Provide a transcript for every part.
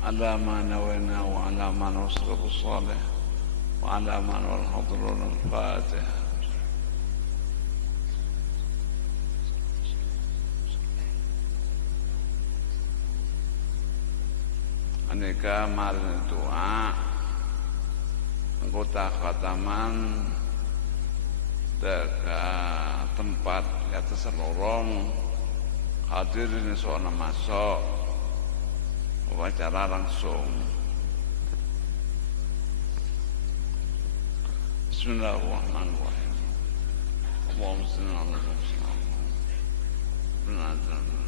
على ما نوينا وعلى ما نوصل بالصالح وعلى ما نوى الحضرون الفاتحة. Anika marin doa anggota khataman ke tempat di atas lorong hadirin soalnya masuk wawancara langsung. Bismillahirrahmanirrahim. Allahumma shalli ala Muhammad.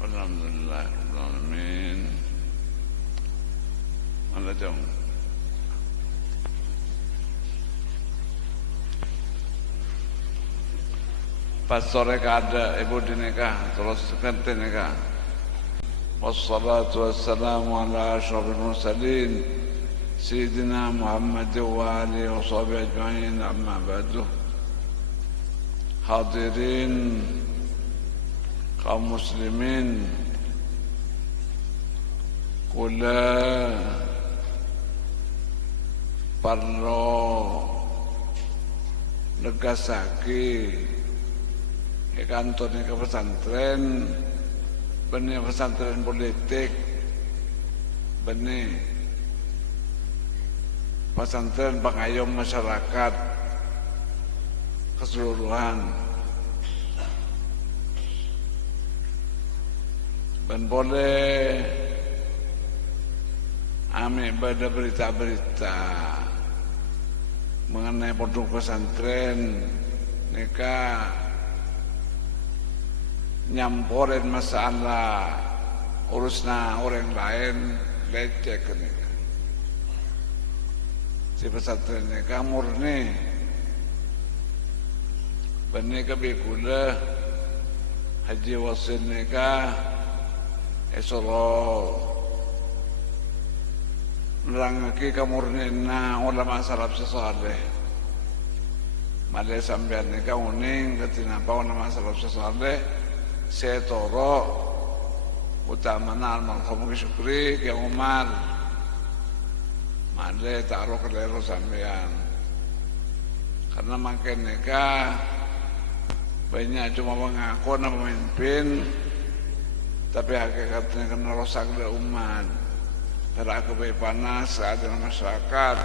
Alhamdulillahirrahmanirrahim. Mana jom? Pas sore kada ibu dinikah terus ganti nikah. Wassalatu wassalamu ala asyrafil mursalin Sayyidina Muhammad wa alihi wa sahbihi ajma'in, amma ba'du. Hadirin kaum muslimin kula perlu negasake kantor ke pesantren benih pesantren politik benih pesantren pengayom masyarakat keseluruhan. Dan boleh ambil pada berita-berita mengenai pondok pesantren nikah nyamporin masalah urusna orang lain lecek nikah. Si pesantren nikah murni benih kebikula haji wasil nikah esolo nerangake kamurninna ulama salaf saleh male sampeyan nika uning ketina ulama salaf saleh setoro utamana almarhum Syukri ke Umar male taruh kelero sampeyan karena makin nika banyak cuma mengaku nama pemimpin tapi hakikatnya kena rosak dari umat. Karena aku panas ada masyarakat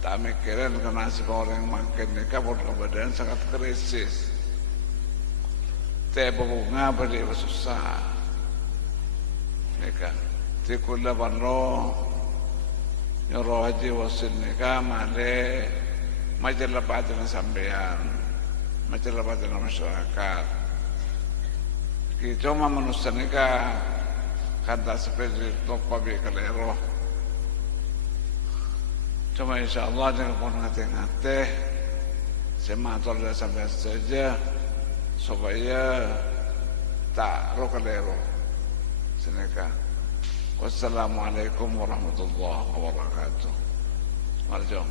tak mikirin kena si orang makin nikah badan sangat krisis. Teh bunga beli susah nikah. Tikulah panlo nyuruh haji wasil nikah male majalah paten sampean majalah paten masyarakat. Cuma manusia nikah kata seperti topabi kalero. Cuma insyaallah jangan pun ngate-ngate semator dah sampai saja supaya tak ro kalero senikah. Wassalamualaikum warahmatullahi wabarakatuh. Marjom.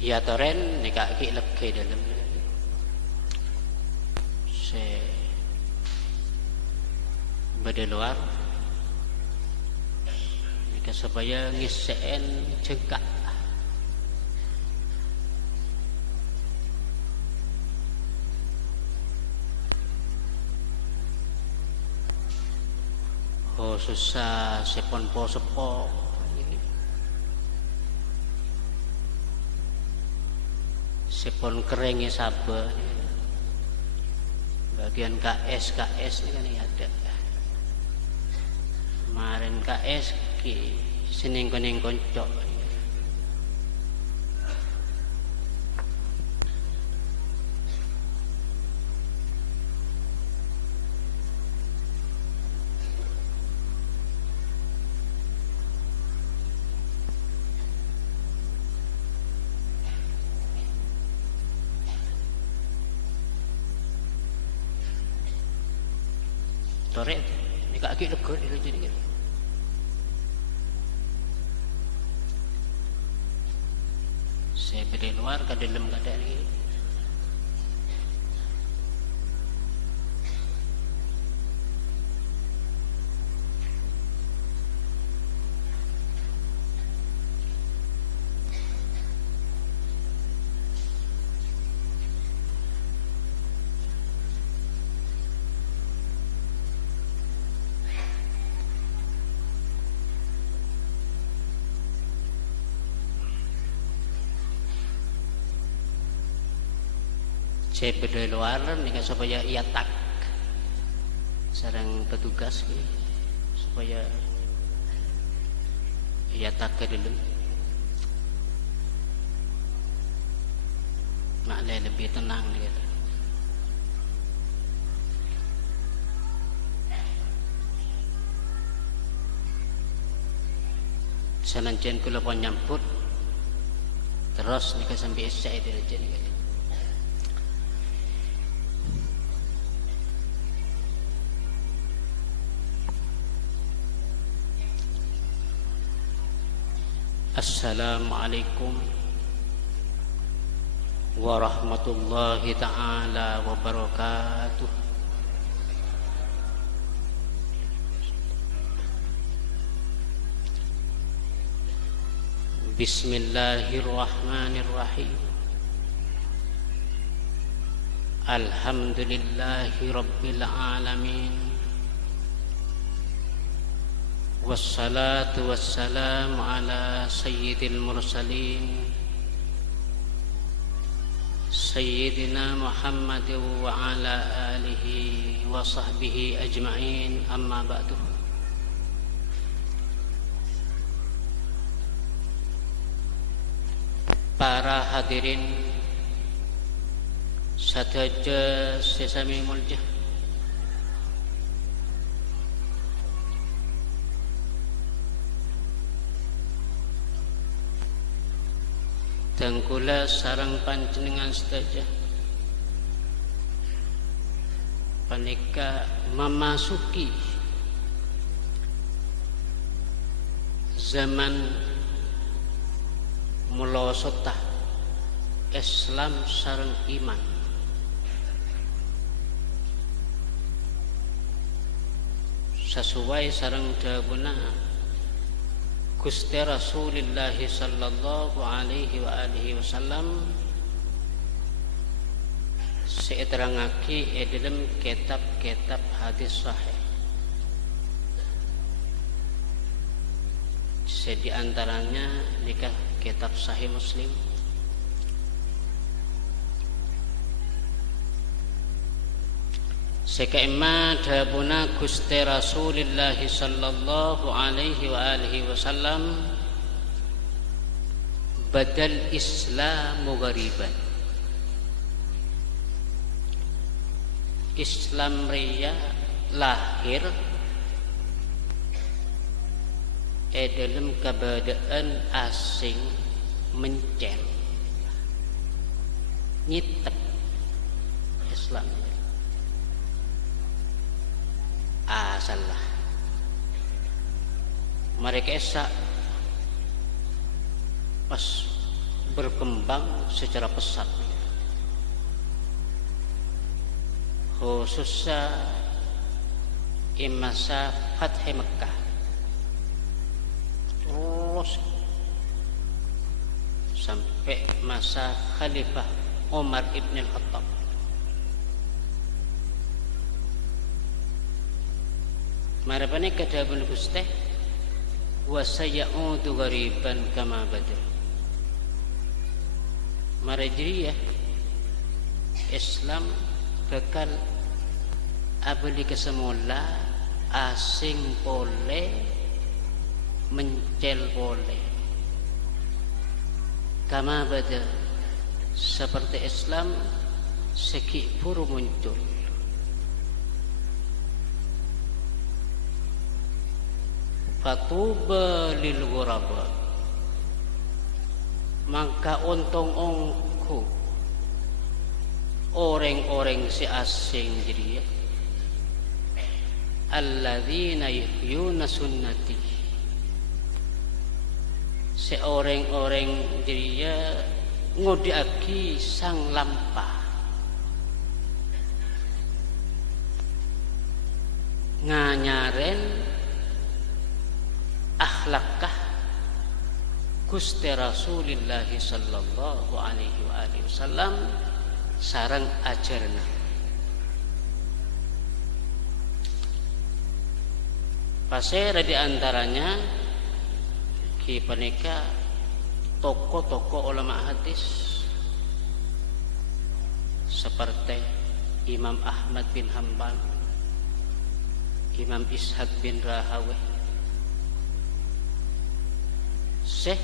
Ya toren nikah ki legi dalam se bade luar nikah supaya ngiseen cengkak oh susah sepon po sepo sepon keringnya sabar bagian KS ini kan ada kemarin KS ki seneng koncok Torek ni kaki lega dia jadi kan. Saya dari luar ke dalam keadaan ini. Saya berdua luar nih supaya ia tak sarang petugas supaya ia tak ke dalam maklah lebih tenang nih kata. Sanajan kula pun nyamput terus nih sampai esai dia aja nih kata. Assalamualaikum warahmatullahi ta'ala wabarakatuh. Bismillahirrahmanirrahim. Alhamdulillahi rabbil alamin. Wassalatu wassalamu ala sayyidil mursalin Sayyidina Muhammad wa ala alihi wa sahbihi ajma'in, amma ba'du. Para hadirin sadaja sesami mulja, dan kula sareng panjenengan sedaya panika memasuki zaman mulosotah Islam sareng iman. Sesuai sareng dawuhna Gusti Rasulullah sallallahu alaihi wa alihi wasallam seterangake dalam kitab-kitab hadis sahih. Di antaranya nikah kitab Sahih Muslim, sekaima dabuna Gusti Rasulullah sallallahu alaihi wa alihi wasallam badal Islamu ghariban. Islam ria lahir dalam keadaan asing, mencel nyitek Islam salah. Mereka esa pas berkembang secara pesat, khususnya masa Fath Mekkah, terus sampai masa Khalifah Umar ibn al-Khattab. Marapane kadabun Gusti wa sayaudu ghariban kama badr. Marajriyah Islam bakal abadi kesemula, asing boleh, mencel boleh. Kama badr, seperti Islam seki puru muncul. Fatuba lil ghuraba, maka untung-ungku orang-orang si asing jadi ya. alladzina yuhyuna sunnati, seorang-orang dia ngodiaki sang lampah, nganyaren akhlakkah Gusti Rasulillah sallallahu alaihi wasallam sareng ajarna. Pasera di antaranya ki panika tokoh-tokoh ulama hadis seperti Imam Ahmad bin Hanbal, Imam Ishaq bin Rahaweh, Syekh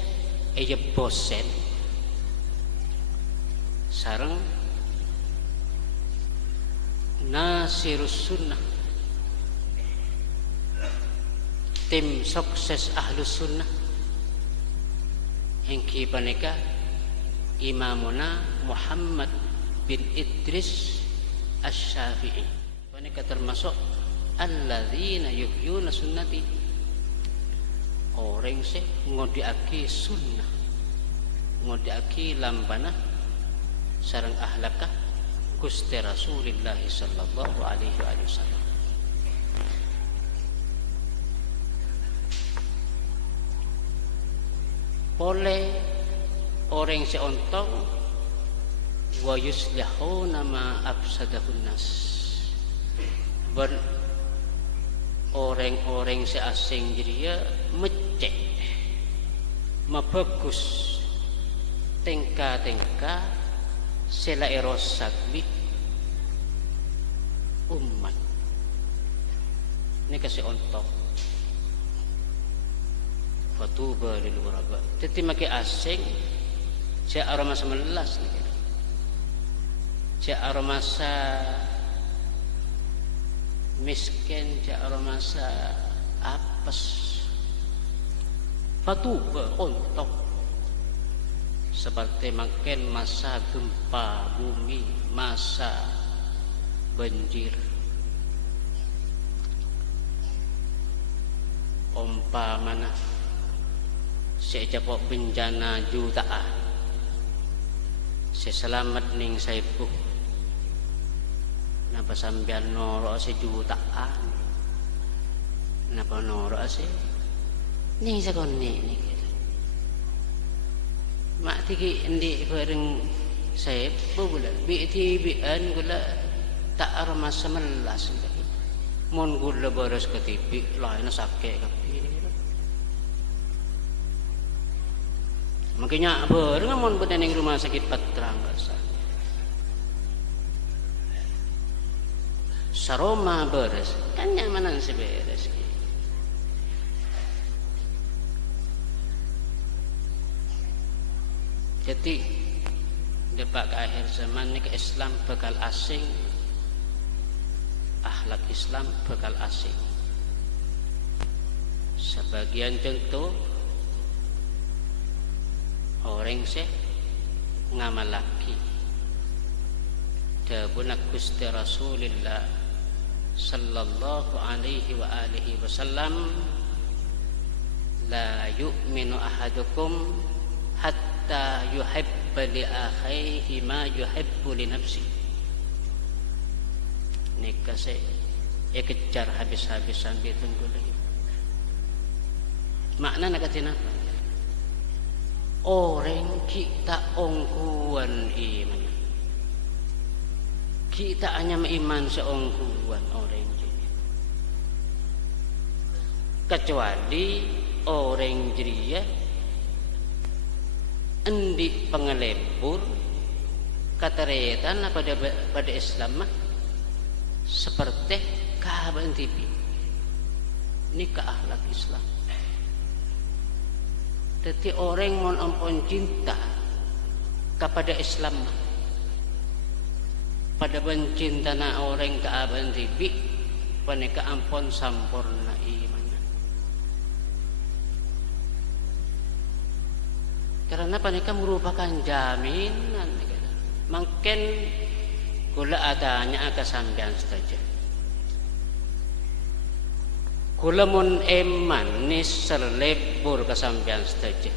Ayub Bosen sareng Nasirus Sunnah, tim sukses Ahlus Sunnah hingga panika Imamuna Muhammad bin Idris Asy-Syafi'i. Panika termasuk alladzina yuhyuna sunnati, orang sih ngodiaki sunnah, ngodiaki lampana sareng ahlakah Gusti Rasulillah sallallahu alaihi wasallam. Oleh orang seontong wa yuslihuna ma afsadahun nas, orang-orang seasing dia mecek mabagus tingkah-tingkah sela erosak bi umat ini kasih ontong fatuba lil ghuraba. Jadi make asing ja aroma semelas nih, ja aroma sa miskin, ja aroma sa apes, fatuba ontong seperti makin masa gempa bumi, masa banjir, umpamana sejapok bencana jutaan seselamat ning saipuh napa sampean norok sejutaan napa norok se ning sakone niki mak tiki endi bareng saipuh gula bian gula tak arma semelas mon gula boros ke TV lain sakit kapi. Makanya bareng mon bedeneng rumah sakit Patrang basa. Saroma beres, kan nyamanan seberes. Jadi depak ke akhir zaman ni ke Islam bakal asing, akhlak Islam bakal asing. Sebagian contoh orang sih ngamalaki dabuna Gusti Rasulillah sallallahu alaihi wa alihi wasallam la yu'minu ahadukum hatta yuhibba li akhihi ma yuhibbu li nafsi. Nika sih kejar habis-habisan ditunggu lagi makna nakatina orang kita ongkuan iman, kita hanya iman seongkuan orang ini, kecuali orang jeria endi pengelebur kateretan pada Islam seperti kahaban TV ini ke akhlak Islam. Jadi orang mohon ampun cinta kepada Islam pada pencinta na orang ke aban tibi paneka ampun sampurna iman. Karena paneka merupakan jaminan makin gula adanya kesampian saja. kula mun eman nisar lebur kasampian sedaja.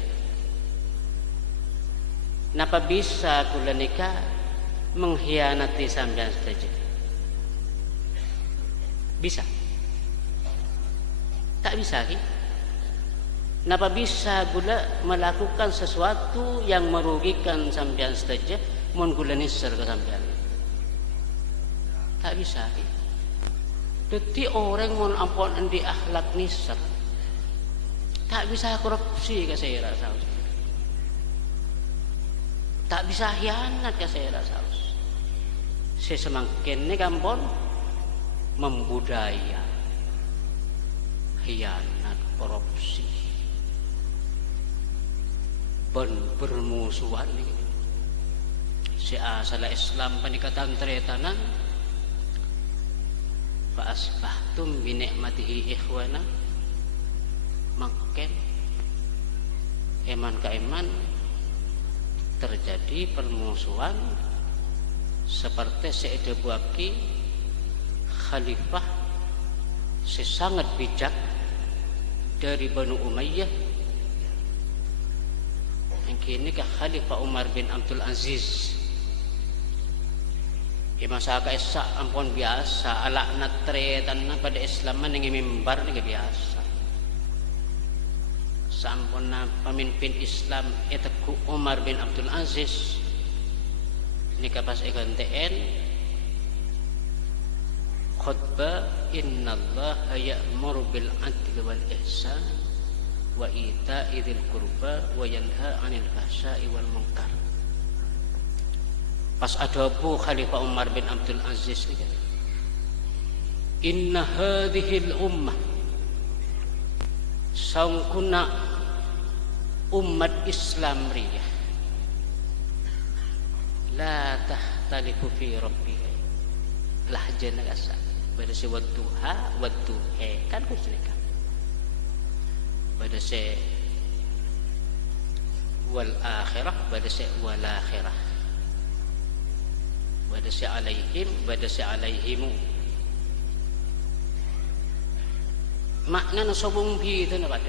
Napa bisa kula nika mengkhianati sampean sedaja? Bisa? Tak bisa ki? Napa bisa kula melakukan sesuatu yang merugikan sampean sedaja mun kula nisar ke sampean? Tak bisa ki? Dadi orang mun ampun endi akhlak nisar. Tak bisa korupsi ka saya rasa. Tak bisa khianat ka saya rasa. Sesemakin ni kampon membudaya khianat korupsi ben bermusuhan ni. Si asal Islam panikatan tretanan fa asbahtum bi ni'matihi ikhwana, makin eman ka eman terjadi permusuhan seperti Sayyid Abu Bakar khalifah sangat bijak dari Banu Umayyah yang kini ke Khalifah Umar bin Abdul Aziz. Masa kaisa ampun biasa alakna tretan pada Islam ning mimbar ni biasa. Sampun pemimpin Islam eta ku Umar bin Abdul Aziz nika pas eganteen khutbah innallaha ya'muru bil 'adli wal ihsan wa ita'i dzil qurba wa yanha 'anil fahsya'i wal munkar. Pas ada Abu Khalifah Umar bin Abdul Aziz ni kan, inna hadhil ummah, sangkuna umat Islam riyah la tahtalifu fi rabbiha lahjana kasa pada si wadduha wadduhe kan kusnika pada si wal akhirah pada si wal akhirah pada si alaihim pada si alaihimu. Makna na sobong gitu na pada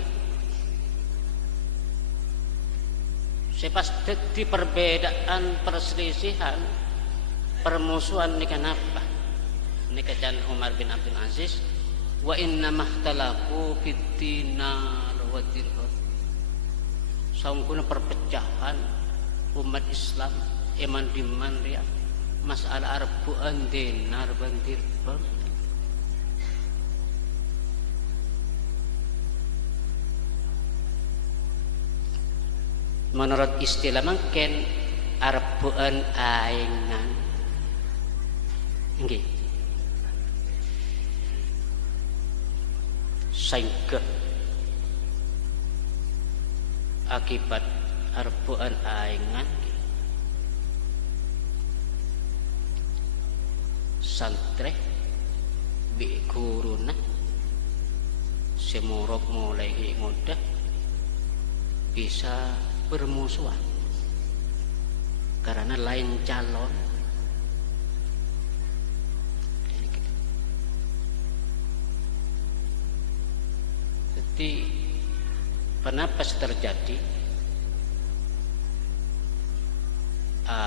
sepas di perbedaan perselisihan permusuhan ni kenapa ni kacan Umar bin Abdul Aziz wa inna mahtalafu fid dinar wa dirham. Saungkuna perpecahan umat Islam iman diman dia masalah arbuan dinar ban dirham. Menurut istilah mungkin arbuan aingan nggih sehingga akibat arbuan aingan santre bi guruna semurok mulai ngodah bisa bermusuhan karena lain calon. Jadi kenapa terjadi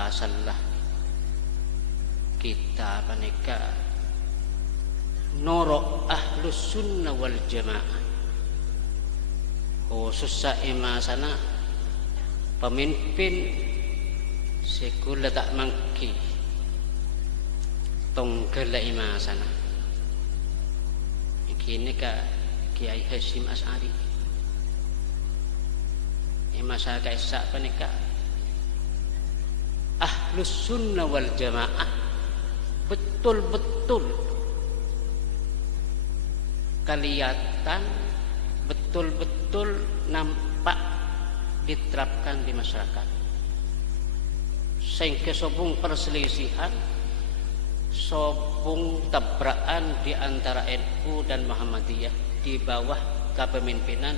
salah kita panika noro ahlus sunnah wal jamaah khusus sana pemimpin sekula tak mangki tonggala imasana kini ka Kiai Hasyim Asy'ari masa kaisa panika ahlus sunnah wal jamaah betul-betul kelihatan betul-betul nampak diterapkan di masyarakat sehingga sobung perselisihan sobung tabrakan di antara NU dan Muhammadiyah di bawah kepemimpinan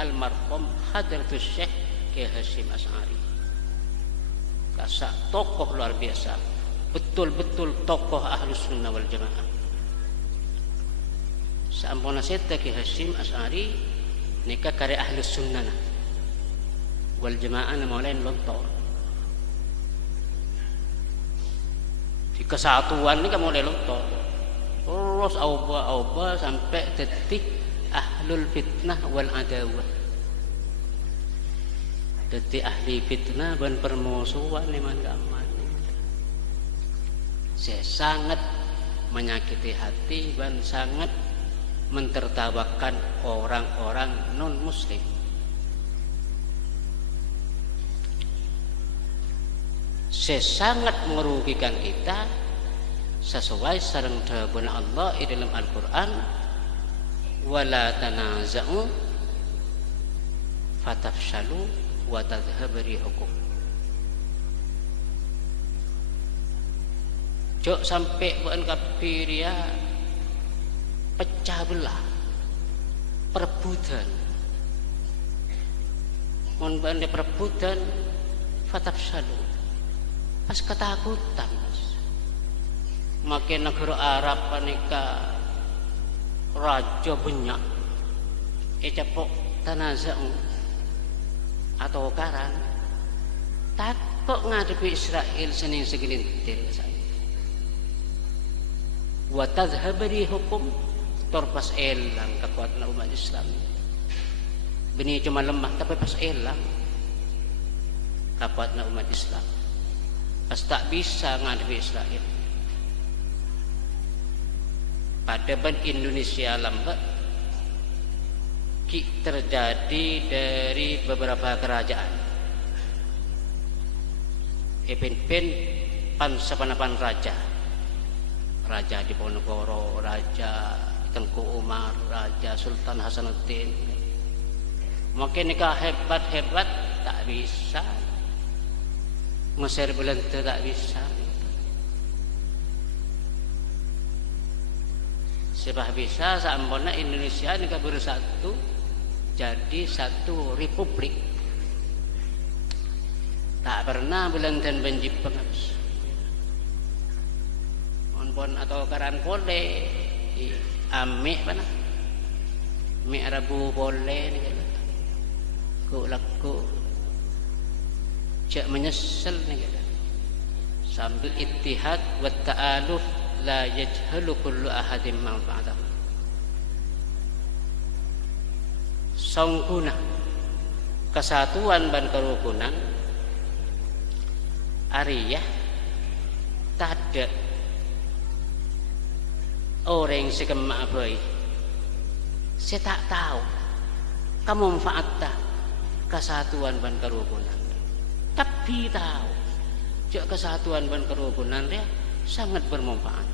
almarhum Hadratus Syekh Kiai Hasyim Asy'ari. Kasa tokoh luar biasa, betul-betul tokoh Ahlus Sunnah wal Jamaah. Sampuna seta Ki Hasyim Asy'ari nika kare ahlus sunnah wal jamaah na maulain lontor. Di kesatuan ni mulai lontor. Terus auba sampai detik ahlul fitnah wal adawah. Detik ahli fitnah dan permusuhan ni man gaman. Saya sangat menyakiti hati dan sangat mentertawakan orang-orang non muslim. Saya sangat merugikan kita sesuai sareng dawuh Allah di dalam Al-Qur'an, wala tanaza'u fatafshalu wa tadhhabu rihukum. Jok sampai bukan kafir ya pecah belah, perebutan. Mun bande perebutan fatafshalu. Pas ketakutan. Makin negara Arab panika raja banyak. Cepok tanaza'u atau karan. Takut ngadepi Israel sening segelintir saya. Wa tadhhabu rihukum torpas elang kekuatan umat Islam. Bini cuma lemah tapi pas elang kekuatan umat Islam. Pas tak bisa ngadepi Israel. Pada ban Indonesia lambat terjadi dari beberapa kerajaan. Epin-pin pansapanapan raja. Raja Diponegoro, Raja Tengku Umar, Raja Sultan Hasanuddin. Mungkin nikah hebat-hebat tak bisa. Mesir Belanda tak bisa. Sebab bisa sampurna Indonesia nikah bersatu jadi satu republik. Tak pernah Belanda benci pengabis. Pon atau karan boleh amik mana? Mik Rabu boleh ni kata. Ku laku cak menyesal ni kata. Sambil ittihad wa ta'aluf la yajhalu kullu ahadin ma ba'dahu. Songkuna kesatuan dan kerukunan ariyah tak ada orang sekemak baik. Saya tak tahu kamu manfaatkan kesatuan dan kerukunan. Tapi tahu jika kesatuan dan kerukunan dia sangat bermanfaat.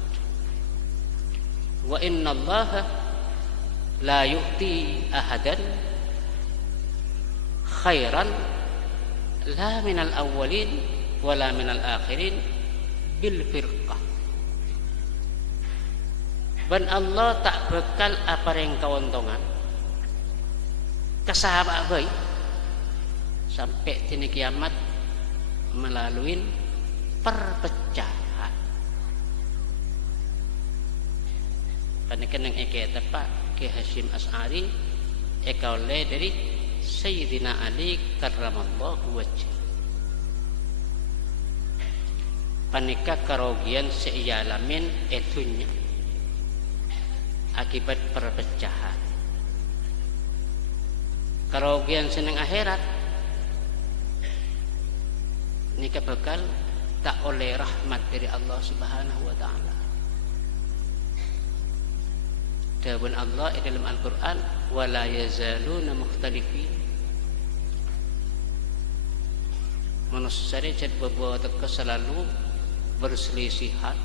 Wa inna Allah la yu'ti ahadan khairan la minal awwalin wala minal akhirin bil firqah. Dan Allah tak bekal apa yang keuntungan kesahabat baik sampai tini kiamat melalui perpecahan. Panikan yang eke tepat Ki Hasyim Asy'ari eka oleh dari Sayyidina Ali karramallahu wajhah. Panika kerugian seiyalamin etunya akibat perpecahan. Kerugian seneng akhirat nikah bekal tak oleh rahmat dari Allah Subhanahu wa taala. Dawuh Allah dalam Al-Qur'an wala yazaluna mukhtalifin. Manusia jadi berbuat selalu berselisihan,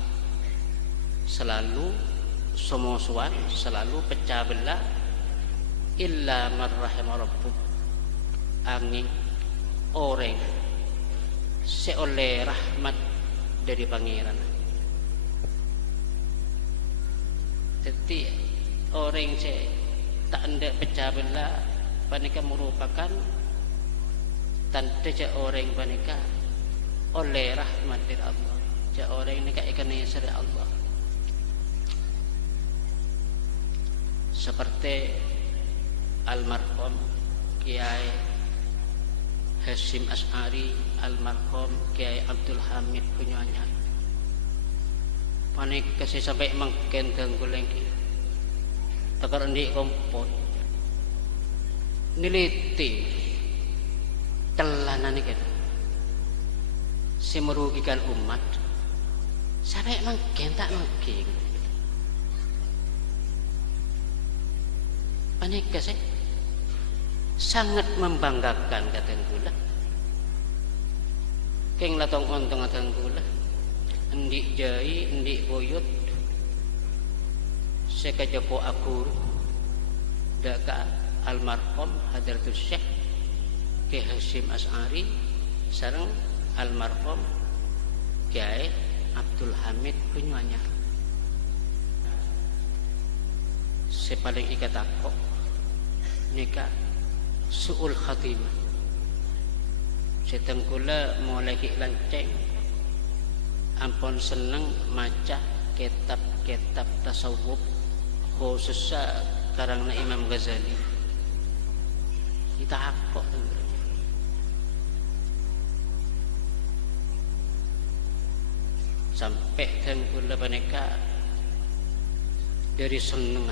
selalu semusuhan, selalu pecah belah, illa man rahima rabbuk, angin orang seoleh rahmat dari pangeran. Jadi orang tak ada pecah belah panika merupakan tanda orang panika oleh rahmat dari Allah. Orang ini ikan dari Allah. seperti almarhum Kiai Hasyim Asy'ari, almarhum Kiai Abdul Hamid Kunyanya. Panik kasih sampai mangken tengkuleng ki. Takar endi kompon. Niliti telanan iki. Si merugikan umat. Sampai mangken tak mangken. Panik kasih sangat membanggakan kateng kula. Keng latong ontong kateng kula. Endi jai, endi boyot. Sekajapo aku daka almarhum Hadratus Syekh Kiai Hasyim Asy'ari sareng almarhum Kiai Abdul Hamid Kunyanya. Sepaling ikat aku nika suul khatimah. Setengkula mulai lanceng ampun seneng maca kitab-kitab tasawuf khususnya karangna Imam Ghazali. Kita hakok sampai tengkula paneka dari seneng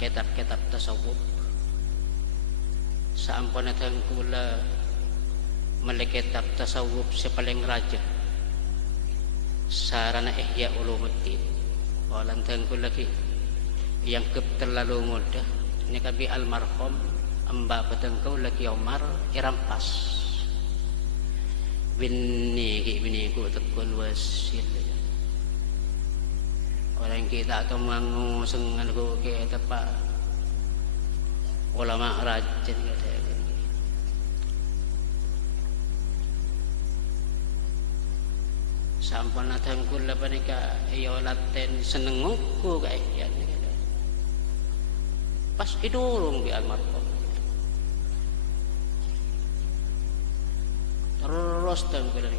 kitab-kitab tasawuf. Saampun tengkula mele kitab tasawuf sepaling raja sarana Ihya Ulumuddin. Walan tengkula lagi yang terlalu mudah ini kabi almarhum Mbak Petengkau lagi Omar Irampas bini ku tekun wasil orang kita atau mangu sengan ku ke tepa ulama rajin kata sampun natang kula panika ya laten senengku kaya pas idurung bi almarhum terus tengkula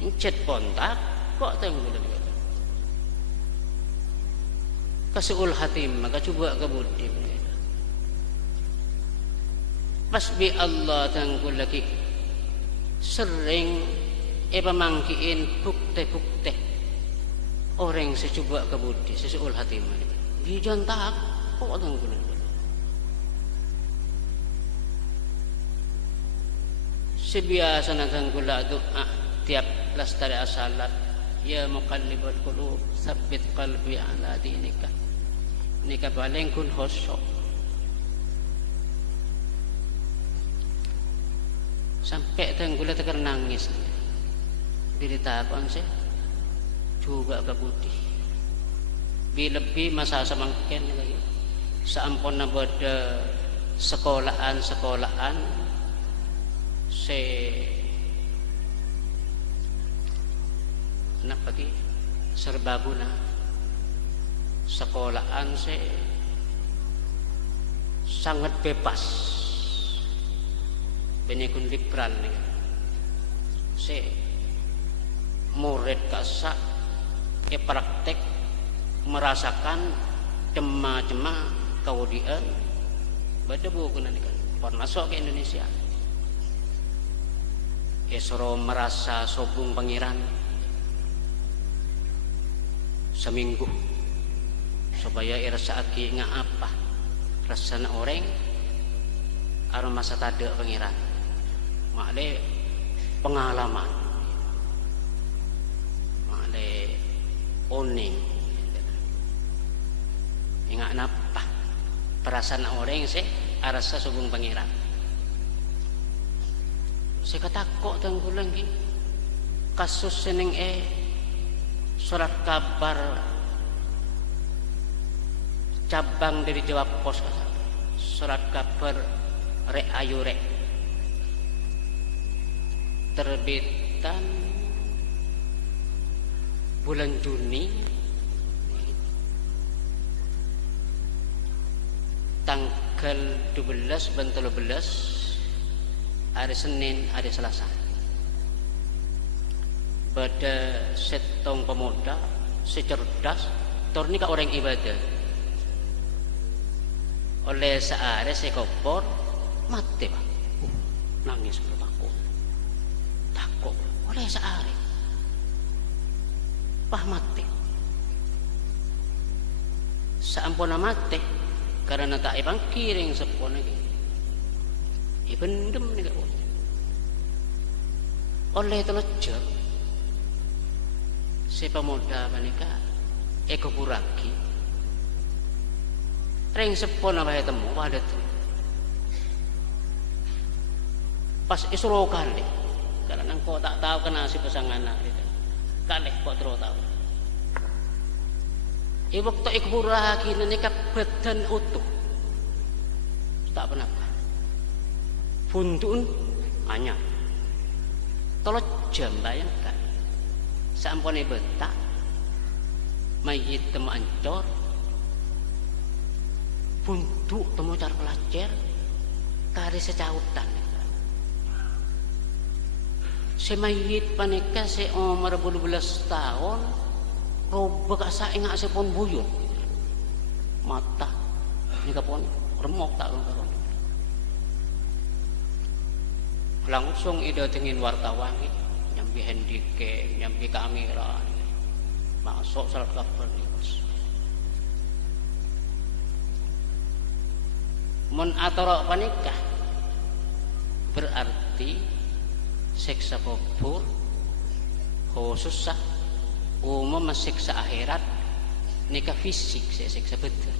incet kontak kok tengkula kasuul hatim maka coba kebudi pas bi Allah tengkula lagi sering pemangkiin bukti-bukti orang secoba kebudi sesuul hati mana di jantak kok tengkula sebiasa tengkula doa tiap lastari asalat ya muqallibal qulub tsabbit qalbi ala dinika nika paling kun khusuk sampai tengkula teker nangis diletakkan sih coba kebudi lebih masa semangken lagi saampun nabada sekolahan se kenapa ki serbaguna sekolahan se sangat bebas benekun liberal nih se murid kasak praktek merasakan cema-cema kemudian baca buku nanti kan pernah masuk ke Indonesia esoro merasa sobung pangeran seminggu supaya irasa aki nga apa rasana orang aron masa tada pangeran makle pengalaman oning ingat napa perasaan orang sih arasa subung pangeran saya kata kok tengkulang ki kasus seneng surat kabar cabang dari Jawa Pos surat kabar rek ayu rek terbitan bulan Juni tanggal 12 dan 13 hari Senin hari Selasa pada setong pemuda secerdas torni ka orang ibadah oleh seare sekopor mati Pak. Nangis takut oleh seare pah mati saampuna mati karena tak ibang kiring sepon lagi ibendem nih kau oleh telojak si pemuda menika eko buraki ring sepon apa temu pada tu pas isro kali karena engkau tak tahu kena si pasangan itu kali kok terus tahu waktu iku lagi nikah badan utuh tak pernah buntun hanya tolong jam bayangkan sampone betak mayit temu ancor buntu temu car pelajar kari secautan si mayit panika si umur 12 tahun robek asa ingak si pun buyut mata nika pun remok tak karon langsung ida tengin wartawan nyambi handike nyambi kamera masuk salat kabar nikus mun atara panikah berarti siksa kubur khusus umum siksa akhirat nikah fisik siksa badan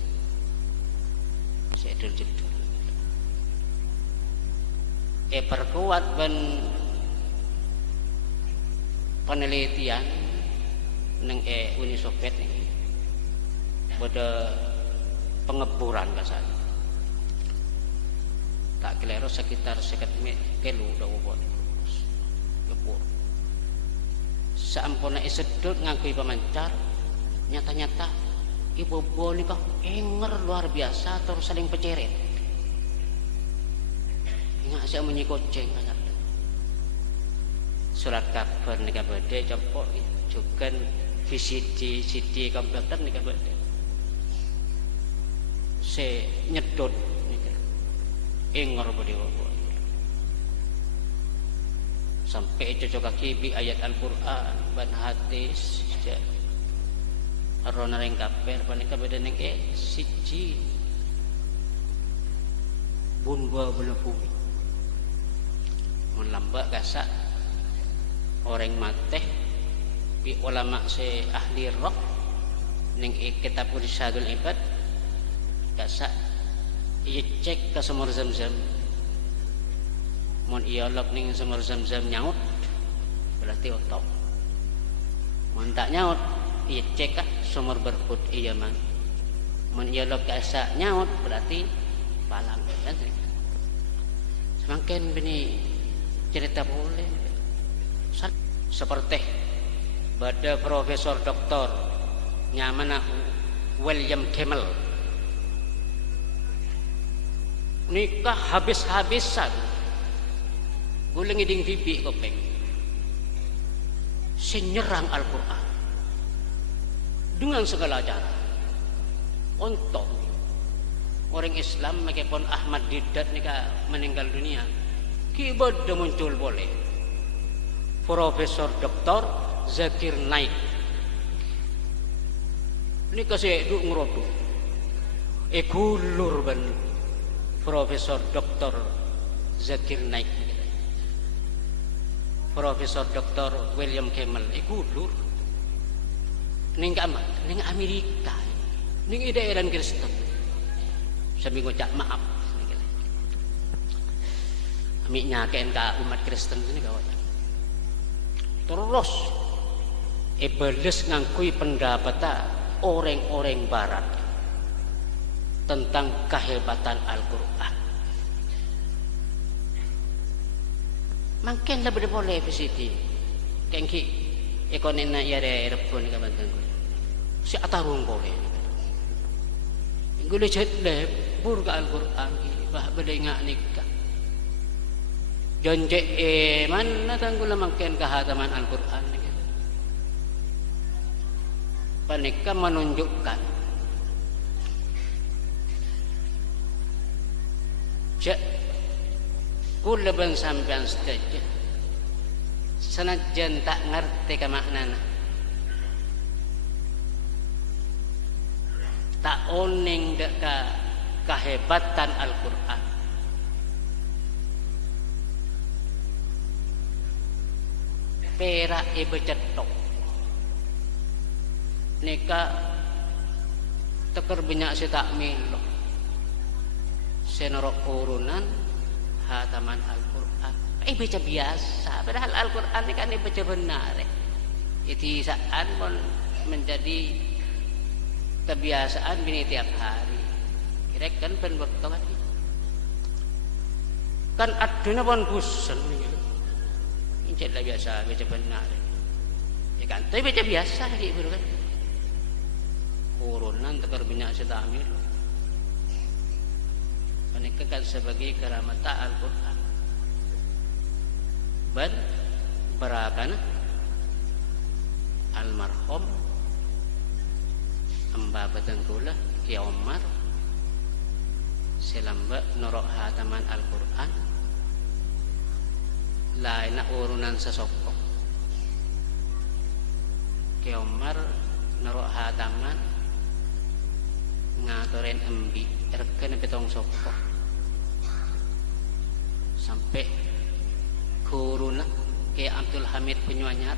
jedul perkuat ben penelitian neng Uni Soviet ini pada pengeburan kasar tak keliru sekitar 50 kilo dawa ngebur saampuna isedut ngakui pemancar nyata-nyata ibu boleh kok enger luar biasa terus saling peceret ingat saya menyikoceng surat kabar nikah badai campur juga VCD CD komputer nikah badai saya nyedot enger badai sampai cocok kaki bi ayat Al-Quran ban hadis arona ring kaper panika beda ning siji bunba belepu mun lambak gasak orang mateh bi ulama se ahli roh ning kitab Irsyadul Ibad gasak iya cek ke sumur Zam-Zam mun iya lok ning sumur Zam-Zam nyaut berarti otok mun tak nyaut iya cek kah sumur berkut iya man mun iya lok gasak nyaut berarti palang kan semakin bini cerita boleh seperti pada Profesor Doktor nyamana William Campbell nikah habis-habisan guling iding bibi kopeng senyerang Al-Quran dengan segala cara untuk orang Islam meskipun Ahmad Didat nikah meninggal dunia kibad muncul boleh Profesor Doktor Zakir Naik ini kasih duk ngerodu kulur ban Profesor Doktor Zakir Naik Profesor Doktor William Campbell kulur ning Amerika ning daerah Kristen sambil ngucap maaf amiknya KNK umat Kristen ini kawan terus iblis ngangkui pendapat orang-orang barat tentang kehebatan Al-Quran makin lebih boleh visiti kengki ekonena ya ada rebon kawan si atarung boleh gue lecet lebur ke Al-Quran bah bedengak nikah jonjek mana tanggul makin kehataman Al-Quran panika menunjukkan cek kula bang sampean setuju senajan tak ngerti ka maknana tak oning dek kehebatan Al-Quran. Perak ibu cetok nika teker banyak si takmil senorok urunan hataman Al-Quran baca biasa padahal Al-Quran ini kan baca benar itu saat pun menjadi kebiasaan bini tiap hari kira kan waktu kan aduna pun bosan lah biasa baca benar ya kan tapi baca biasa gitu kan urunan tekar banyak setamil mereka kan sebagai karamata Al-Quran ban berakana almarhum amba batangkula Ki Omar selamba norok hataman Al-Quran lain urunan sesokok Ki Omar norok hataman ngatoren embi erken betong sokok sampai kuruna Ki Abdul Hamid Penyuanyar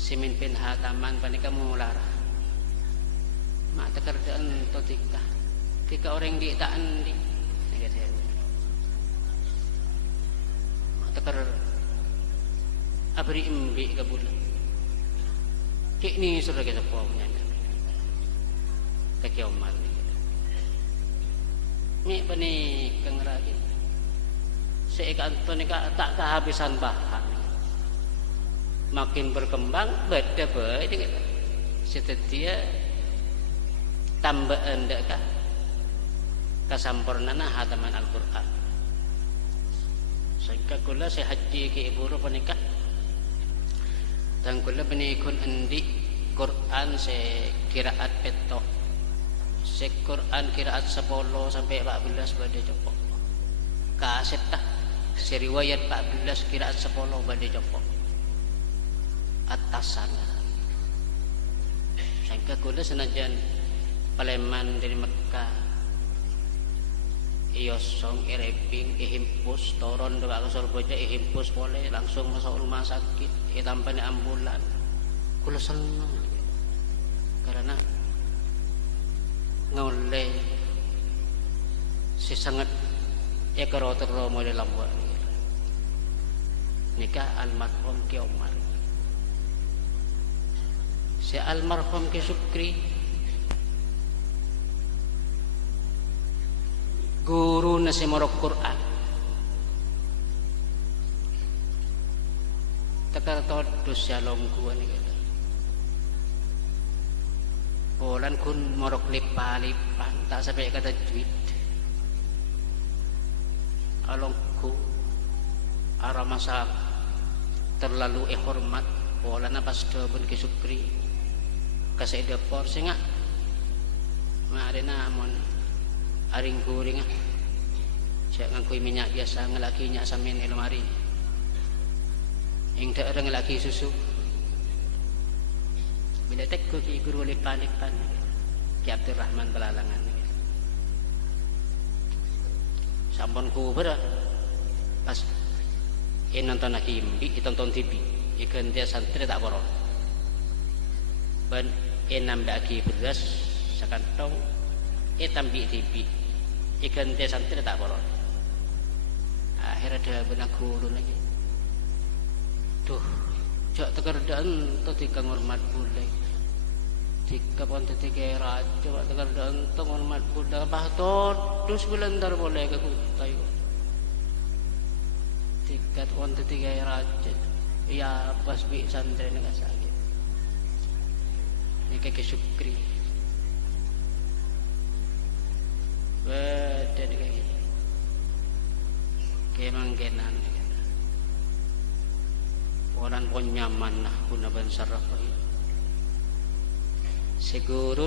simin hataman panika mulara mak tekerdaan to tika orang di taan di tekar abri embi ka bulan kik ni sudah kita punya Ki Omar ni bani kang ragi sekanto ni tak kehabisan bahan makin berkembang beda dengan setetia tambahan deka kasampurnana hataman Al-Quran sehingga kula saya haji ke ibu panikah dan kula benikun endi Quran se kiraat petok se Quran kiraat 10 sampai 14 badai copok kaset tah se riwayat 14 kiraat 10 badai copok atasan sehingga kula senajan Paleman dari Mekah iosong ireping ihimpus toron doa ke Surabaya ihimpus boleh langsung masuk rumah sakit tanpa ambulan kula senang karena ngoleh si sangatekaroter romo di lambua nikah almarhum Ki Omar si almarhum Ki Sukri guru nasi morok Quran tekar todus ya longkuan gitu bolan kun morok lipa-lipan tak sampai kata duit alongku arah masa terlalu hormat bolan apa sedabun Ki Sukri kasih depor singa mari namun aring kuring siya ngangkoy minyak biasa ngelaki nya samin ilmari ing daerah ngelaki susu bila tek ko Ki guru lipan-lipan Ki Abdul Rahman Belalangan sampun ku bera pas nonton Kimbi tonton TV ikan dia santri tak boron ban enam daki beras sakantong tambi TV ikan dia santri tak boron akhirnya ada benak guru lagi tuh jak tekerdaan tuh tika ngormat budai tika pon tiga raja wak tekerdaan tuh ngormat budai bah todus belentar boleh ke kutai tika pon tiga raja ya pas bi santri nggak sakit ini kayak Sukri beda kayak gitu kayak mangkenan orang pun nyaman lah guna bansar apa itu seguru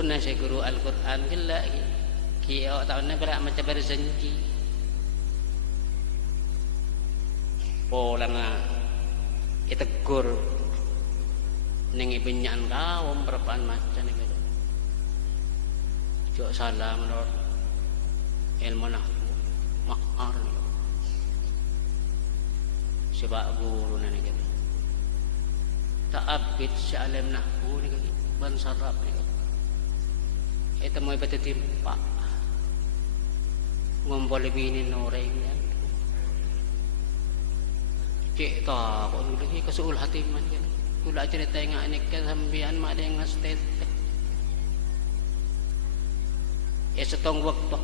Al-Quran gila kia tahunnya berak macam berjanji pola na itegur ning ibinyan kaum perapaan macam ni gitu. Jo salah menurut ilmu nahwu makar ni. Sebab guru ni gitu. Tak abid si alim nahwu ni gitu. Ban sarap ni gitu. Itu mau ibadah timpa. Ngompol bini noreng ni. Cik tak kau lagi kesul hati man gitu. Kula cerita nga ni kasambihan mak dia ngastet. Setong waktu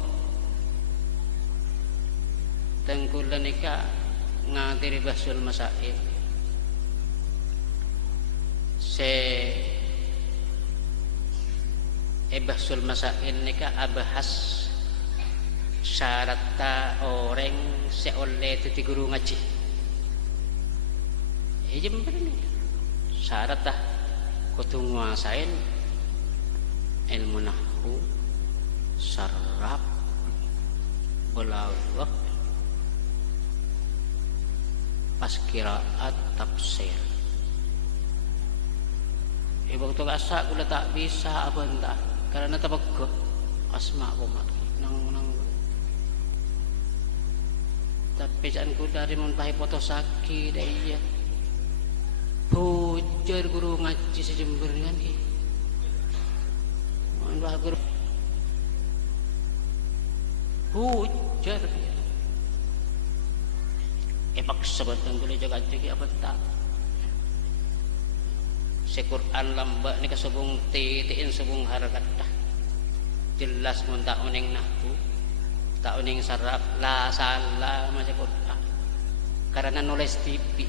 tengkulan ika ngatiri basul masail. Basul masail nika abahas syarat ta orang seoleh teti guru ngaji. Jember ni. Syarat dah kudu nguasain ilmu nahwu, saraf, balaghah, pas qiraat, tafsir. Waktu kasa kula tak bisa apa entah karena tabaggo asma ko mat nang tapi jangan ku dari mun pahi foto sakit iya. Pujar guru ngaji sejember kan Mbah guru pujar paksa batang boleh jaga apa tak si Quran lambak ni kasubung titiin subung harakat dah jelas mun tak uning nahwu tak uning saraf la salah macam Quran karena nulis tipi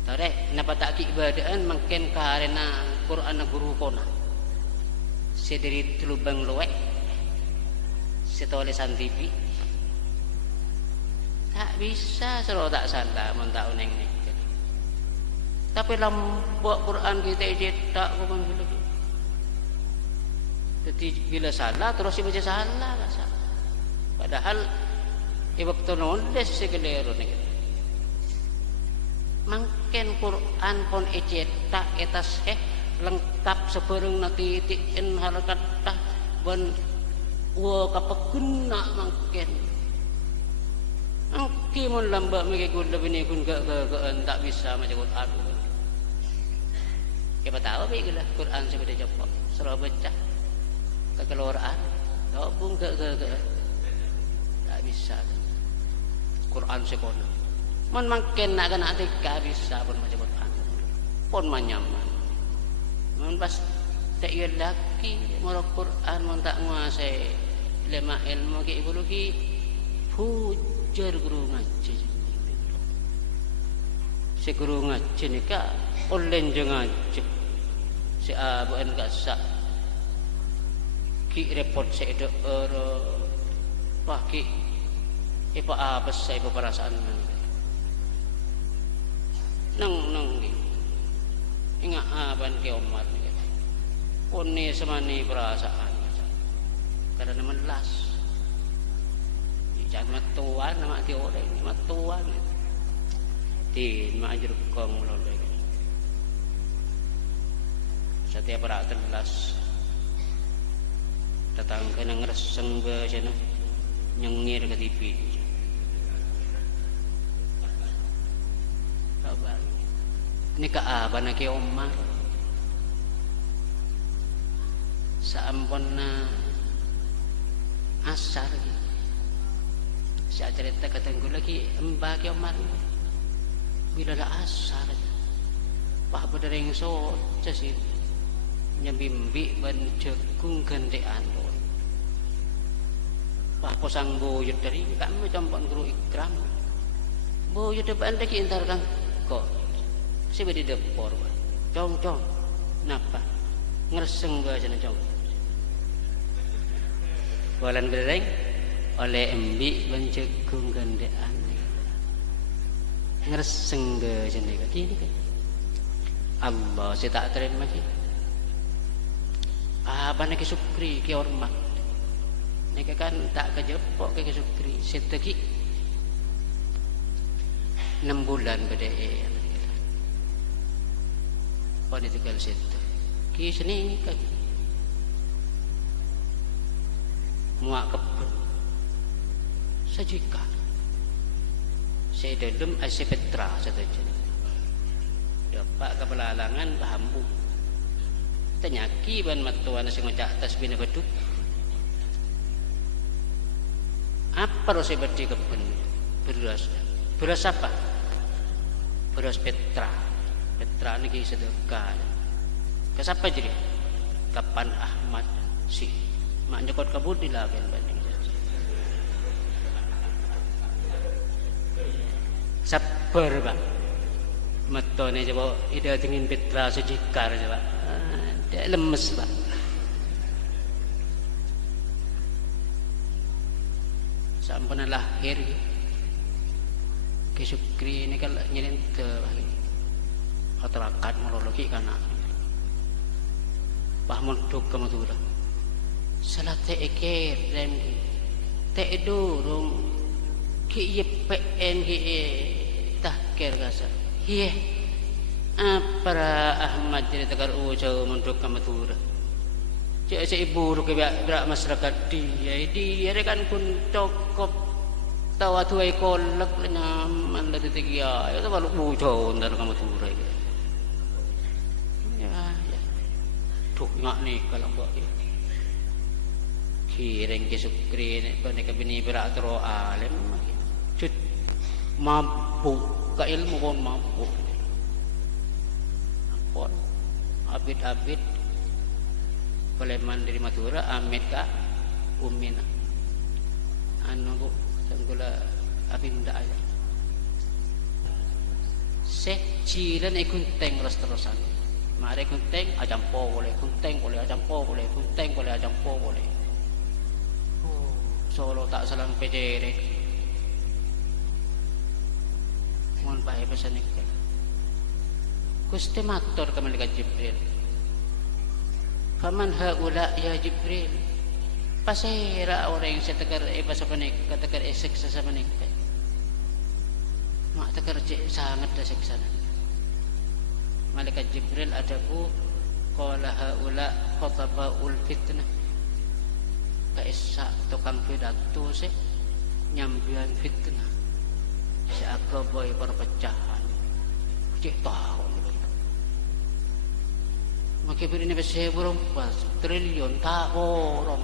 Tare napa tak keibadaan makin karena Quran na guru kona. Sediri tulubang luwek. Setulisan TV. Tak bisa sero tak salah mun tak uneng ni. Tapi lambok Quran kita cetak kok kan gitu. Jadi bila salah terus baca salah lah salah. Padahal waktu nulis sekeliru ni. Mangken Quran pun cetak eta seh lengkap sebareng nanti titik harakat tah ban wa kapaguna mangken. Angki mun lambak mege gula bini kun ga tak bisa macam Quran. Kita tahu be gula Quran sebeda japa surah baca kekeluaraan gabung ga tak bisa. Quran sekolah mun mangken nak kena atika bisa pun macam Quran pun manyaman mun pas tak iya laki marah Quran mun tak nguasai lema ilmu ke ibu lagi pujar guru ngaji si guru ngaji ni ka olen je ngaji si abu en kasak ki report si ada paki ipa apa saya perasaan nang ingat aban ke umat ni pun ni semani perasaan karena melas jangan matuan nama ti orang ni matuan ti majur kong loloi setiap perak terlas datang ke nang reseng ke sana nyengir ke TV ini kaaban na kay Omar sa ampon na asar siya cerita katanggo lagi mbak kay Omar bila la asar pahbadaring so si nyabimbi ban jekung gandean pahposang boyot dari kami campon guru ikram boyot depan lagi entar kang kok si bedi depor cong napa ngereseng ba jana cong walan bereng oleh embi banjegung gandean ngereseng ba jana kini kan Allah si tak terima ki apa nak sukri ki hormat nek kan tak kejepok ki sukri seteki 6 bulan bedee pada tinggal situ ki seni kan muak kebun sajika saya dalam Asia Petra satu jenis dapat kepelalangan bahambu tanyaki ban matuan sing ngocak tasbih beduk apa harus berdi kebun beras apa beras Petra ini sedekah ke siapa jadi kapan Ahmad si mak nyokot kabut dilagen banding sabar Pak metone coba ida dingin Petra sejikar coba dia lemes Pak sampun lahir ke Sukri ini kan nyelente atarakat melologi kana pahmon duk ke Madura salah te eker dan te durung ki YPN ki tahkir kasa hiye para Ahmad jadi tegar jauh menduk ke Madura cek si ibu ke berak masyarakat dia kan pun cokop tawa tuai kolak nyaman dari tiga itu baru bujau dari ke Madura tuh ngak nih kalau mbak kireng ke Sukri nih pada kebini berak tero alim cut mampu ke ilmu pun mampu pun abid Koleman dari Madura amit ka umina anu bu tanggula abinda aja secilan ikun teng terus-terusan mari kunteng ajampo boleh kunteng boleh ajampo boleh kunteng boleh ajampo boleh solo tak salang pedere mohon bae pesan iki Gusti matur ka malaikat Jibril faman haula ya Jibril pasira orang yang setegar pasapanik kategar siksa sa manik mak tegar sangat da siksa malaikat Jibril adaku qala haula khatabaul fitnah kaisa tukang pidato se nyambian fitnah si agaboy perpecahan cek tahu maka beri ni besar berumpas triliun tak borong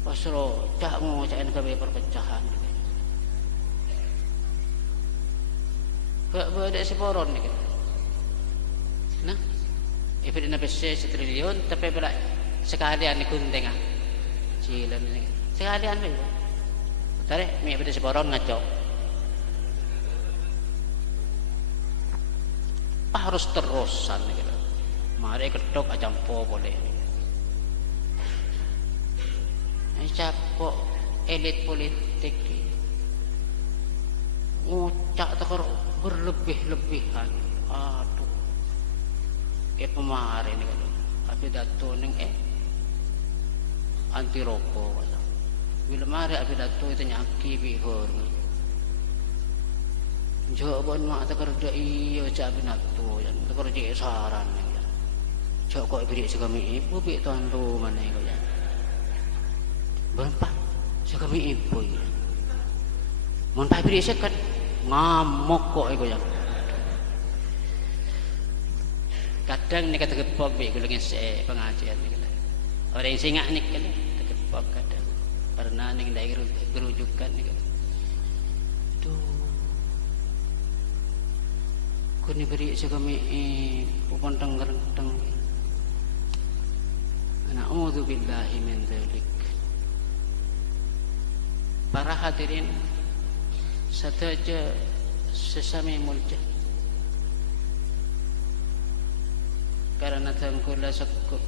pasro tak mau cak agaboy perpecahan ada seporon ni nah ibrit na besar setriliun tapi berak sekalian ni kunteng ah cilan ni sekalian ni tarik mi ibrit seporon ngaco harus terusan ni mari ketok ajampo boleh ni capok elit politik ngucak tekor berlebih-lebihan aduh pemari ni kalau tapi dato neng anti rokok bila mari abi dato itu nyaki bihor jawaban mak tak kerja iya cak abi dato yang tak kerja saran cak kok beri sekami ibu bi tuan tu mana kau ya berapa sekami ibu mon pai beri sekat ngamuk kok kau ya kadang ni kata kepok bi kalau ngese pengajian ni kata orang singak ni kan kepok kadang pernah ni dari gerujukan ni kata tu kau ni beri sekami pupon tengger teng na'udzu billahi min dzalik para hadirin sataja sesami mulja karena tangkula sekut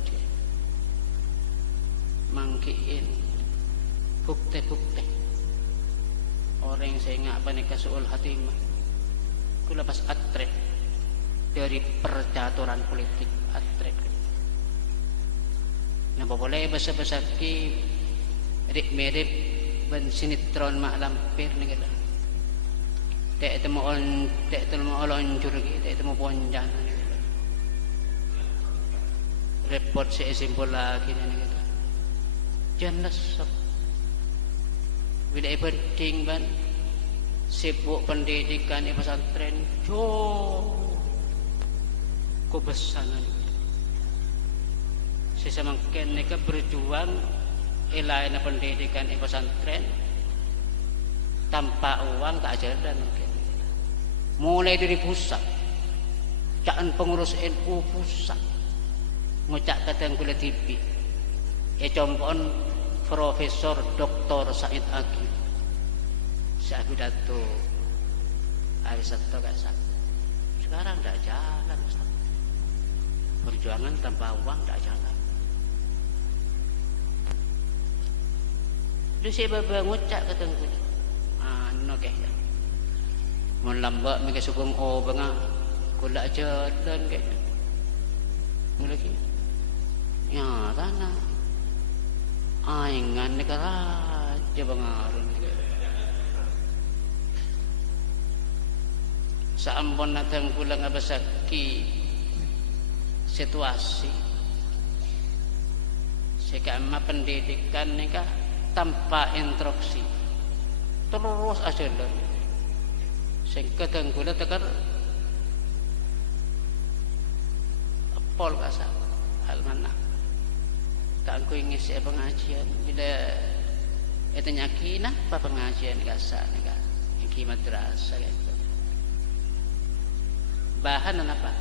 mangkiin bukti-bukti orang yang saya ingat panika suul hatimah kula pas atrek dari percaturan politik atrek nah boleh bahasa-bahasa ki mirip ban sinetron mak lampir ni kala tak temu olon curgi tak temu ponjan repot simpul lagi ni gitu jelas bila penting ban sibuk pendidikan di pesantren jauh kebesaran sisa mungkin mereka berjuang ilaina pendidikan di pesantren tanpa uang tak jalan mungkin mulai dari pusat caan pengurus NU pusat ngucak kata kulit TV compon Profesor Dr. Said Agil Syekh Dato Arisato Gasak sekarang tidak jalan Ustaz. Perjuangan tanpa uang tidak jalan. Dia saya ngucak kata kulit no kaya melambak mereka sugeng bengah kulak jalan kaya mulai ya tanah aingan negara aja bangarun saambon natang kula ngabasaki situasi sekama pendidikan nika tanpa instruksi terus aja lho sing kadang kula tekan pol kasa almanak tak aku ingin saya pengajian bila itu nyakin apa pengajian kasa nika iki madrasah gitu bahan apa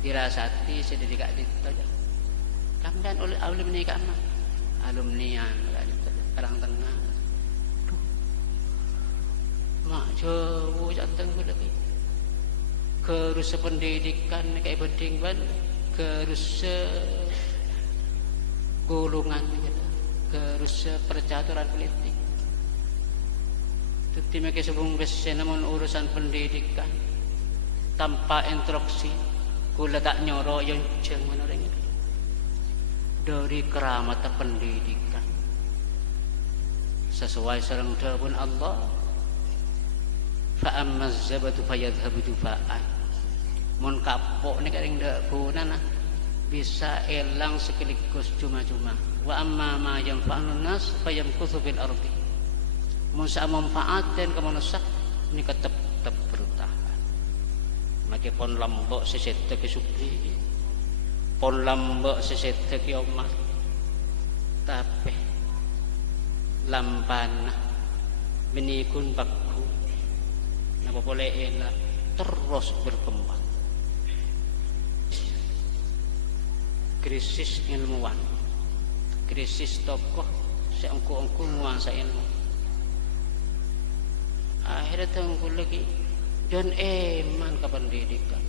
dirasati sedikit itu kamdan oleh alumni kama alumnian perang tengah mak jauh jantan gue lagi kerus pendidikan kayak penting ban kerus golongan kerus percaturan politik tuti mereka sebelum besen namun urusan pendidikan tanpa instruksi kula tak nyoro yang jeng menoreng itu dari keramat pendidikan sesuai sareng dawuh Allah fa ammaz zabatu fayadhhabu dufa'an mun kapok nek ring dak gunana bisa elang sekaligus cuma-cuma wa amma ma yanfa'un nas fayamkuthu bil ardi mun sa manfaatkeun ka manusia ni tetep bertahan make pon lambok sesete ke supri pon lambok sesete ke omah tapi lampana benikun bakku napa boleh elak terus berkembang krisis ilmuwan krisis tokoh seongko-ongko nguasa ilmu akhirnya tengku lagi dan eman ke pendidikan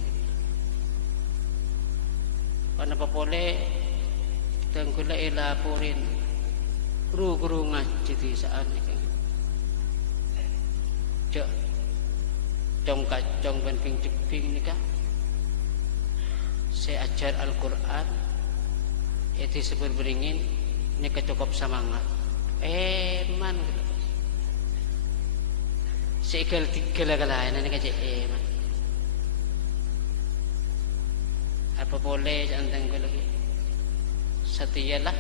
kenapa boleh tengku lagi laporin guru-guru ngaji di saat ini cong penting jeping ni kan saya ajar Al-Quran itu sebut beringin ini kecukup semangat man segal tiga lain ini kaje man apa boleh jangan gue lagi setialah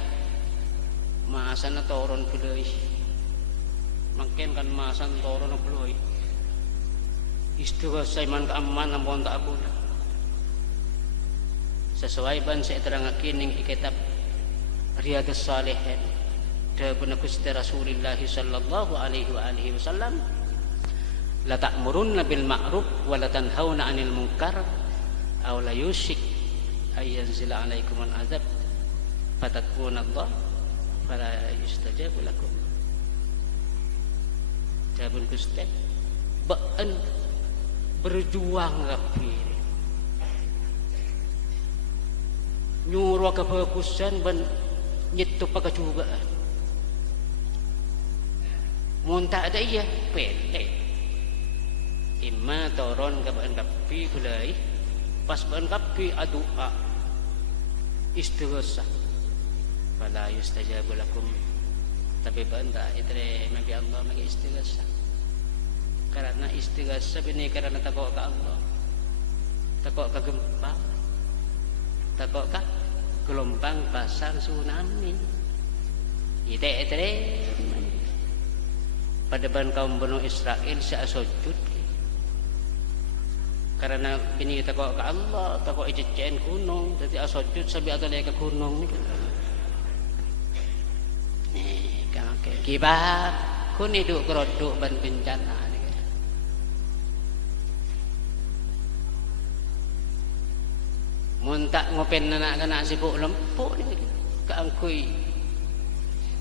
masa na toron puloi makin kan masa na toron puloi istiwa saiman keaman nampun tak aku sesuai ban saya terangakin ning kitab Riyadhus Shalihin dawuh Gusti Rasulullah sallallahu alaihi wasallam la ta'murunna bil ma'ruf wa la tanhauna 'anil munkar aw la yushik ay yanzila 'alaikum al-'adzab fatakuna Allah fala yustajabu lakum dawuh Gusti baan berjuang kafir nyuruh kebagusan dan nyetu pagacubaan mun tak ada iya pendek imma toron kabaan kapi bulai pas baan kapi adua istighosah fala yustajabu lakum tapi baan tak itre nabi Allah magi istighosah Karena istighasah ini karena takut ke Allah, takut ke gempa, takut ke gelombang pasang tsunami. Ite pada ban kaum Bani Israel sujud karena ini takut ke Allah, takut ijecen gunung, jadi sujud sampai atau naik ke gunung ni. Nih, kakek kibab, kun hidup keroduk ban bencana ni. Muntak ngopen anak-anak sibuk lempuk ni, keangkui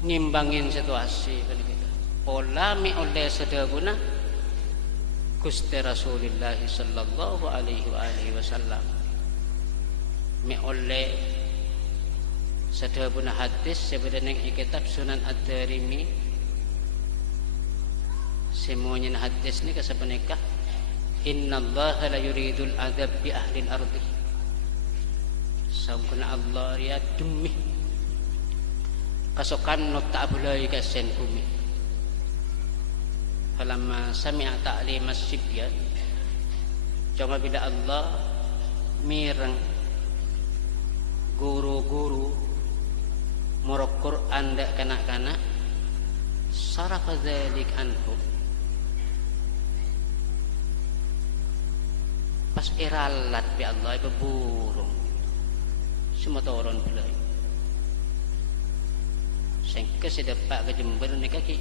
ngimbangin situasi kan kita. Pola mi oleh sedaguna Gusti Rasulullah sallallahu alaihi wasallam. Mi oleh sedaguna hadis sebenarnya kitab Sunan Ad-Darimi. Semuanya hadis ni kasapanikah innallaha la yuridul adab bi ahli al-ardi. Sampuna Allah ya demi kasokan no tak boleh kasen bumi. Falamma sami'a ta'lim as-sibyan, cuma bila Allah mireng guru-guru murok Quran dak kanak-kanak sarafa dzalik anhu, pas iralat bi Allah ibu burung semua turun belai sengke sedepak ke Jember ni kaki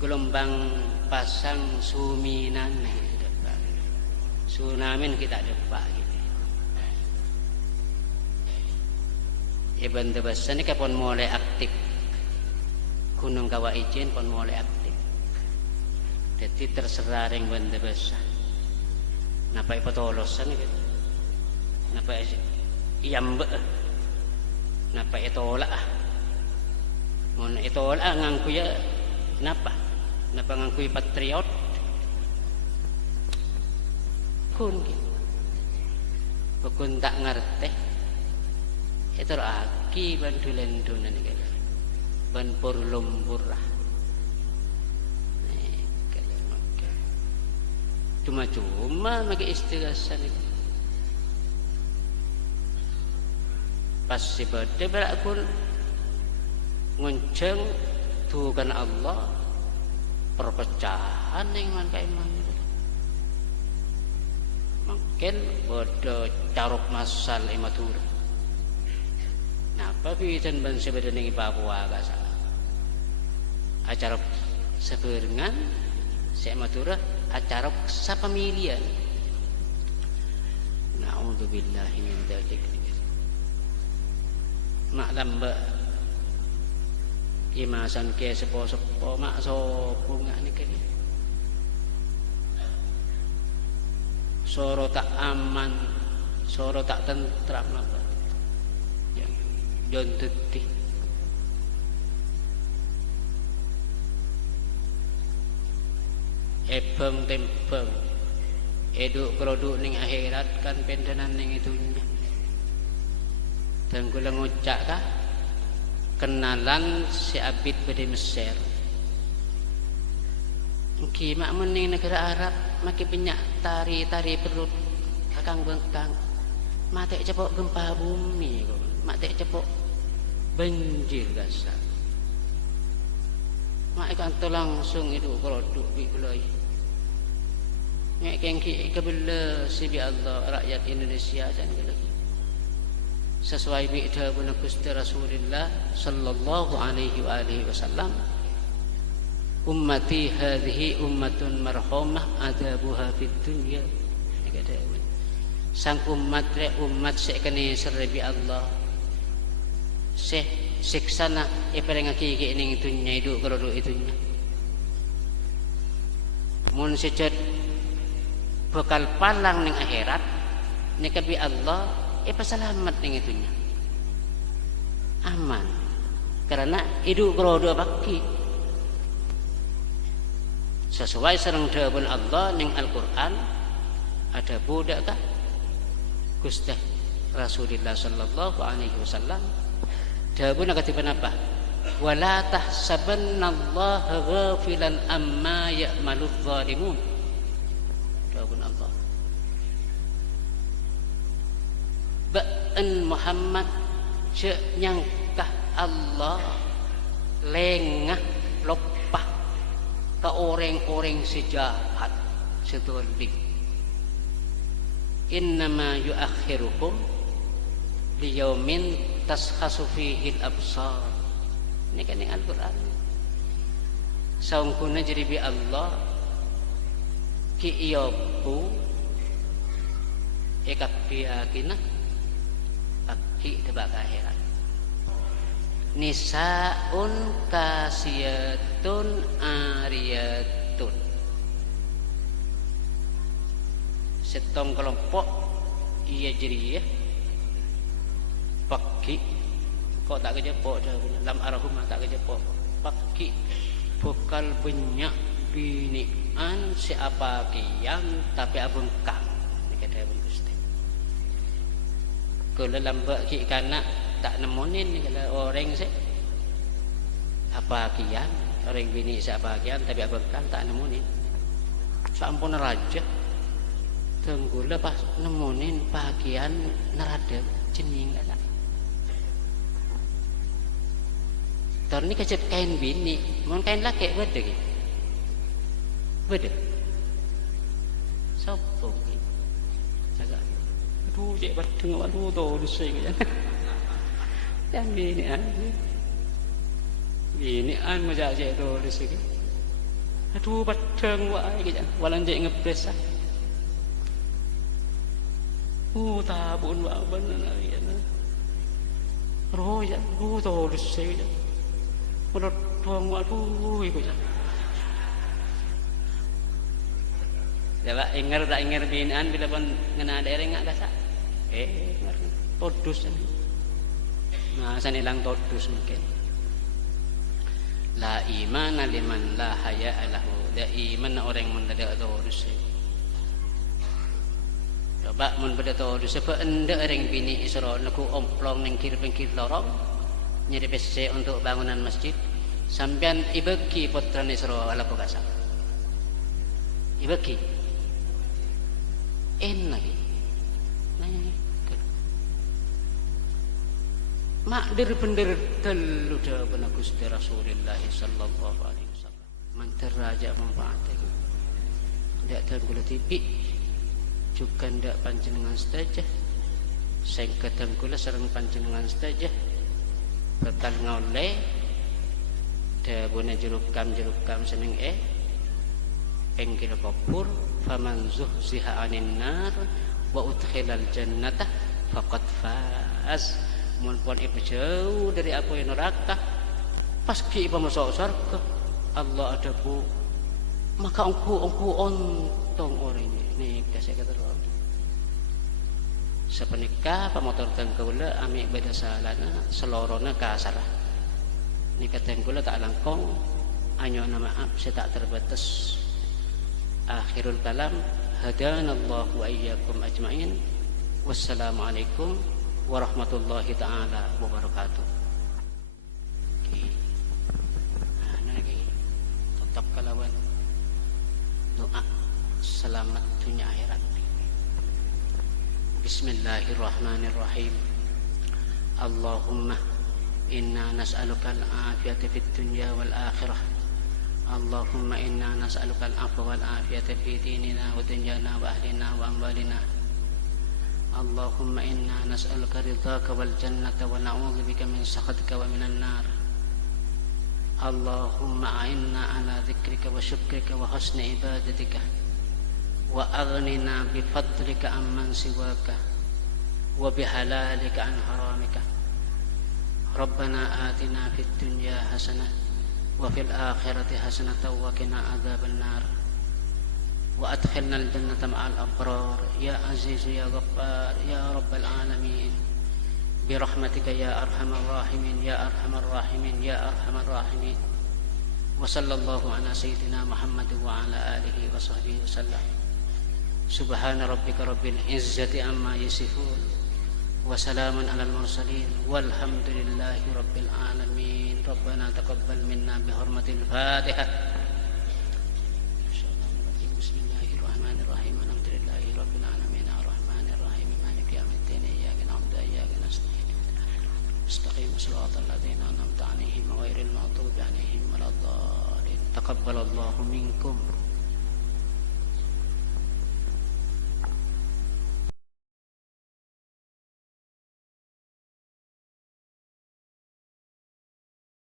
gelombang pasang suminan ni depan tsunami kita depak gitu. Ibn Debasa ni kapon mulai aktif Gunung Kawah Ijen pun mulai aktif. Jadi terserah ring Ibn Debasa. Napa ipatolosan gitu. Napa iyambe. Napa itola. Mun itola ngangku ya napa? Napa ngangku patriot? Kun gitu. Bukun tak ngerti. Itu aki bandulen-dulen gitu. Ban purlumpurah. Cuma-cuma make istighasan itu. Pas si bade berakun ngonceng tuhan Allah perpecahan yang man kaiman itu. Mungkin bodoh caruk masal imatur. Napa pisan ban si bade ning Papua kasa. Acara seberengan si matura acara sapamilian. Na'udzubillahi min dzalik. Mak lamba imasan ke sepo-sepo mak sopo ngak ni kene. Soro tak aman, soro tak tentram apa. Jon tetih. Ebeng tempeng eduk produk ning akhirat kan pendenan ning itunya. Dan kula ngucak kah kenalan si abid bade Mesir. Engki mak mening negara Arab maki penyak tari-tari perut akang bengkang. Mate cepok gempa bumi kok. Mate cepok banjir gasar. Mak ikan langsung itu produk bikulai. Mek kengki kebela si Allah rakyat Indonesia dan lagi. Sesuai bi'da guna Gusti Rasulullah sallallahu alaihi wa alihi wasallam. Ummati hadhihi ummatun marhumah adabuha fid dunya. Sang umat sekene serbi Allah. Siksana ipereng kiki ning dunya hidup kalau itunya. Mun sejat bakal palang ning akhirat nikabi Allah pasalamat ning itunya. Aman. Karena hidup kalau baki. Sesuai sareng dawuh Allah ning Al-Qur'an ada budak kah? Gusti Rasulullah sallallahu alaihi wasallam dawuhna katiban apa? wala tahsabannallaha ghafilan amma ya'maludz zalimun. Jawaban Allah. Ba'an Muhammad ce nyangkah Allah lengah lopah ke orang-orang sejahat sedolim. Innama yuakhirukum liyaumin taskhasu fihi al-absar. Ini kan yang Al-Quran. Saungkuna jadi bi Allah ki iyobu ekap biakina aki tebak akhirat. Nisaun kasiyatun ariyatun. Setong kelompok iya jadi ya paki kok tak kejepok dalam arahum tak kejepok paki bukal banyak binian siapa kian tapi abun kang ni kata abun Gusti kalau lambak ki kanak tak nemunin ni kalau orang se apa kian orang bini siapa kian tapi abun kang tak nemunin sampun raja tenggula pas nemunin bagian nerada jening ada. Tor ni kecet kain bini, mon kain laki beda gitu. Beda. Sopo gitu. Jaga. Aduh, cek bateng aduh tu dusai gitu. Dan bini an. Bini an macam cek tu dusai gitu. Aduh, bateng wai gitu. Walan cek ngepres ah. Tabun wa benar ya. Roh ya, tu dusai gitu. Menurut tuang waduh ikut ya. Coba ingat tak ingat binaan bila pun ngena daerah ngak gasak. Ingat todus ni. Nah, san hilang todus mungkin. La imana liman la haya lahu. Da iman orang mendadak todus. Coba mun beda todus apa enda orang bini isra naku omplong ning kiri-kiri lorong. Nyari PC untuk bangunan masjid sampean ibeki putra Nisro ala pagasa ibeki lagi nanya mak dari pendir telu jawaban Gusti Rasulullah sallallahu alaihi wasallam manteraja manfaatnya ndak dan kula tipi juga ndak panjenengan saja sengketan kula sareng panjenengan saja bakal ngoleh dabune jerukam seneng engkil kopur faman zuhziha 'anil nar wa udkhilal jannata faqad faz. Mun pun ibu jauh dari api neraka pas ki ibu masuk surga Allah ada bu maka engku ontong orang ini kasih kata roh sepenikah pemotor tengkula amik beda salana selorona kasar nikah tengkula tak langkong anyo nama maaf saya tak terbatas. Akhirul kalam hadanallahu wa iyyakum ajmain wassalamualaikum warahmatullahi taala wabarakatuh. Tetap kalawan doa selamat dunia akhirat. Bismillahirrahmanirrahim. Allahumma inna nas'aluka al-afiyata fid dunya wal akhirah. Allahumma inna nas'aluka al-afwa wal afiyata fi dinina wa dunyana wa ahlina wa amwalina. Allahumma inna nas'aluka ridhaka wal jannata wa na'udzu bika min sakhatika wa minan nar. Allahumma a'inna ala dzikrika wa syukrika wa husni ibadatika. Wa aghnina bifadlika amman siwaka wa bihalalika an haramika. Rabbana atina fid dunya hasanah wa fil akhirati hasanatan wa qina adzaban nar wa adkhilna al jannata ma'al abrar ya aziz ya ghaffar ya rabbal alamin bi rahmatika ya arhamar rahimin ya arhamar rahimin ya arhamar rahimin wa sallallahu ala sayyidina Muhammad wa ala alihi wa sahbihi wasallam. Subhana rabbika rabbil izzati amma yasifun وسلام على المرسلين والحمد لله رب العالمين. ربنا تقبل منا بحرمة الفاتحة. بسم الله الرحمن الرحيم. الحمد لله رب العالمين الرحمن الرحيم مالك يوم الدين إياك نعبد وإياك نستعين استقيم صراط الذين أنعمت عليهم غير المغضوب عليهم ولا الضالين. تقبل الله منكم